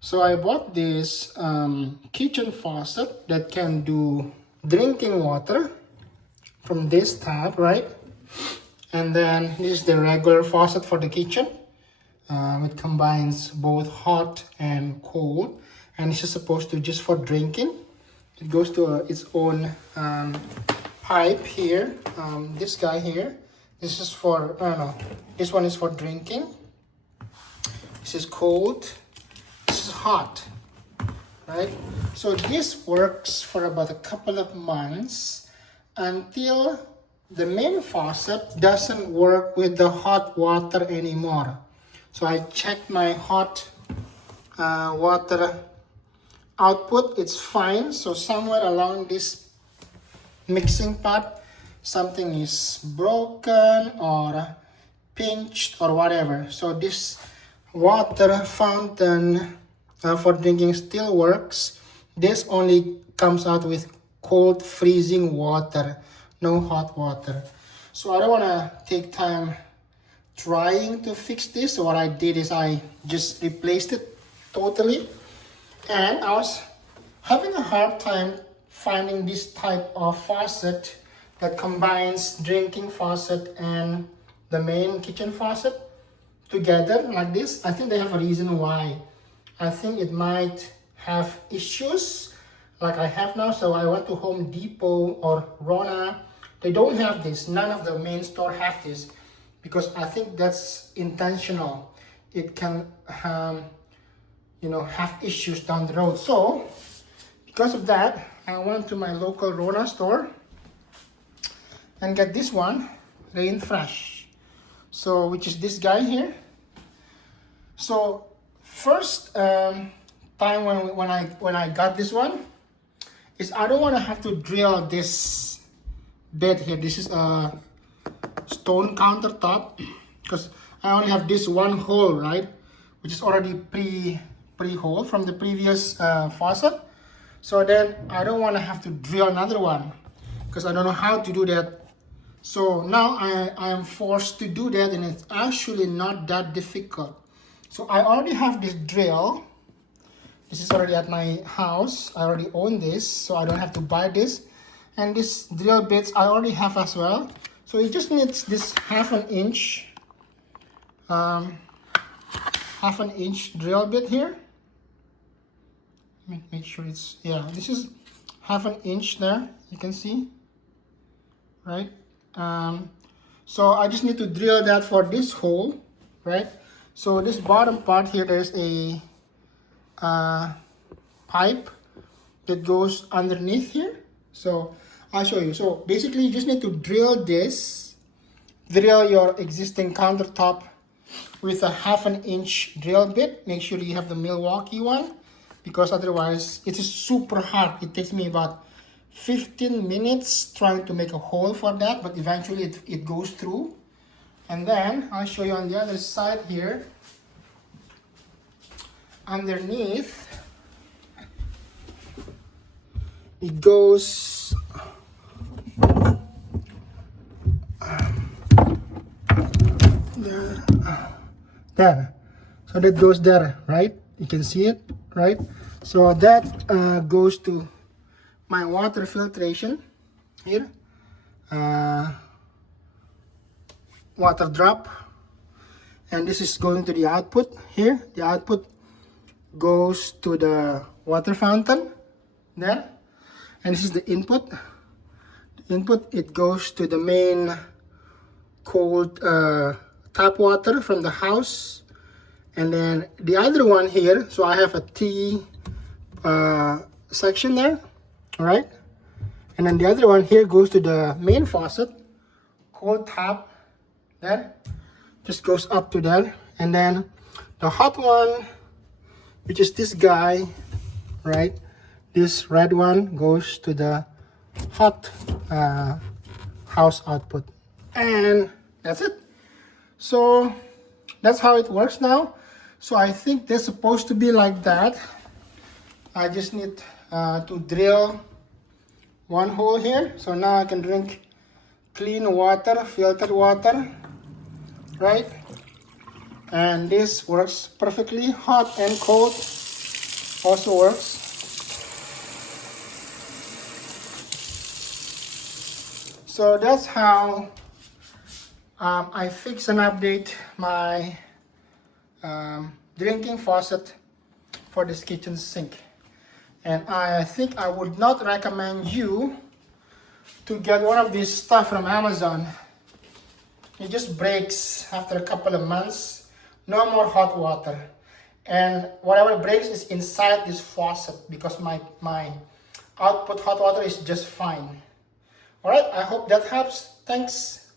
So I bought this kitchen faucet that can do drinking water from this tap, right? And then this is the regular faucet for the kitchen. It combines both hot and cold, and this is supposed to just for drinking. It goes to its own pipe here. This guy here, this is for, I don't know, this one is for drinking. This is cold, this is hot, right? So this works for about a couple of months until the main faucet doesn't work with the hot water anymore. So I checked my hot water output, it's fine. So somewhere along this mixing pot, something is broken or pinched or whatever. So this water fountain for drinking still works. This only comes out with cold freezing water, no hot water. So I don't want to take time trying to fix this. So what I did is I just replaced it totally, and I was having a hard time finding this type of faucet that combines drinking faucet and the main kitchen faucet together like this. I think they have a reason why. I think it might have issues like I have now. So I went to Home Depot or Rona. They don't have this. None of the main store have this, because I think that's intentional. It can have issues down the road. So because of that, I went to my local Rona store and get this one, Rain Fresh. So which is this guy here. So first time when I got this one is I don't want to have to drill this bed here. This is a stone countertop, because I only have this one hole, right, which is already pre-hole from the previous faucet. So then I don't want to have to drill another one, because I don't know how to do that. So now I am forced to do that, and it's actually not that difficult. So I already have this drill. This is already at my house. I already own this, so I don't have to buy this. And this drill bits I already have as well. So it just needs this half an inch drill bit here. Make sure it's, yeah, this is half an inch there, you can see, right? So I just need to drill that for this hole, right? So this bottom part here, there's a pipe that goes underneath here. So I'll show you. So basically you just need to drill your existing countertop with a half an inch drill bit. Make sure you have the Milwaukee one, because otherwise it is super hard. It takes me about 15 minutes trying to make a hole for that, but eventually it goes through. And then I'll show you on the other side here. Underneath, it goes there. So that goes there, right? You can see it, right? So that goes to my water filtration here. Water drop, and this is going to the output here. The output goes to the water fountain there, and this is the input. The input, it goes to the main cold tap water from the house. And then the other one here, so I have a T section there, all right? And then the other one here goes to the main faucet, cold tap there, just goes up to there. And then the hot one, which is this guy, right? This red one goes to the hot house output. And that's it. So that's how it works now. So I think they're supposed to be like that. I just need to drill one hole here. So now I can drink clean water, filtered water, right? And this works perfectly, hot and cold. also works. So that's how I fix and update my drinking faucet for this kitchen sink. And I think I would not recommend you to get one of these stuff from Amazon. It just breaks after a couple of months. No more hot water. And whatever breaks is inside this faucet because my output hot water is just fine. Alright, I hope that helps. Thanks.